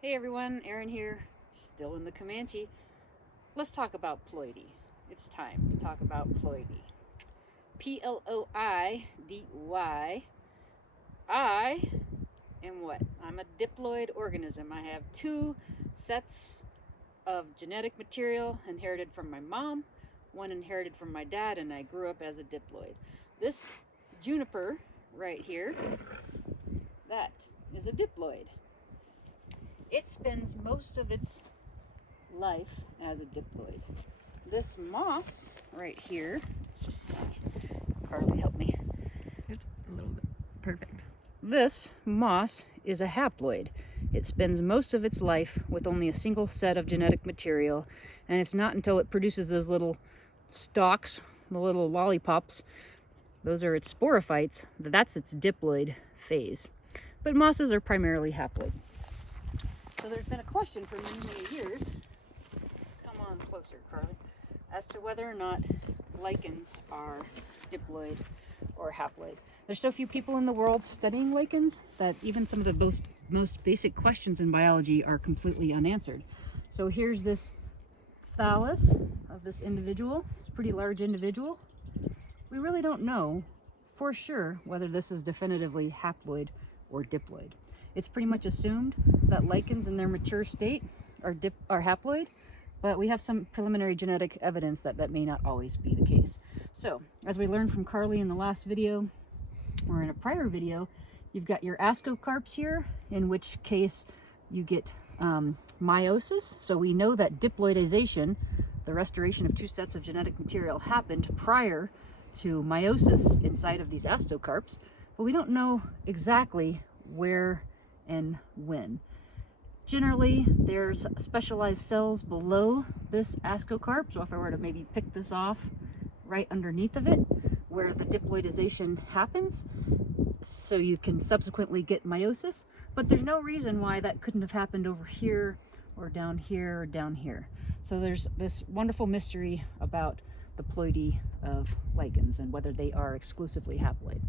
Hey everyone, Erin here, still in the Comanche. Let's talk about ploidy. It's time to talk about ploidy. Ploidy. I am what? I'm a diploid organism. I have two sets of genetic material inherited from my mom, one inherited from my dad, and I grew up as a diploid. This juniper right here, that is a diploid. It spends most of its life as a diploid. This moss right here, let's just see. Carly, help me. Oops, a little bit. Perfect. This moss is a haploid. It spends most of its life with only a single set of genetic material, and it's not until it produces those little stalks, the little lollipops, those are its sporophytes, that's its diploid phase. But mosses are primarily haploid. So there's been a question for many years, come on closer, Carly, as to whether or not lichens are diploid or haploid. There's so few people in the world studying lichens that even some of the most basic questions in biology are completely unanswered. So here's this thallus of this individual. It's a pretty large individual. We really don't know for sure whether this is definitively haploid or diploid. It's pretty much assumed that lichens in their mature state are haploid, but we have some preliminary genetic evidence that that may not always be the case. So, as we learned from Carly in the last video, or in a prior video, you've got your ascocarps here, in which case you get meiosis. So we know that diploidization, the restoration of two sets of genetic material, happened prior to meiosis inside of these ascocarps, but we don't know exactly where and when. Generally, there's specialized cells below this ascocarp, so if I were to maybe pick this off right underneath of it, where the diploidization happens, so you can subsequently get meiosis, but there's no reason why that couldn't have happened over here, or down here, or down here. So there's this wonderful mystery about the ploidy of lichens and whether they are exclusively haploid.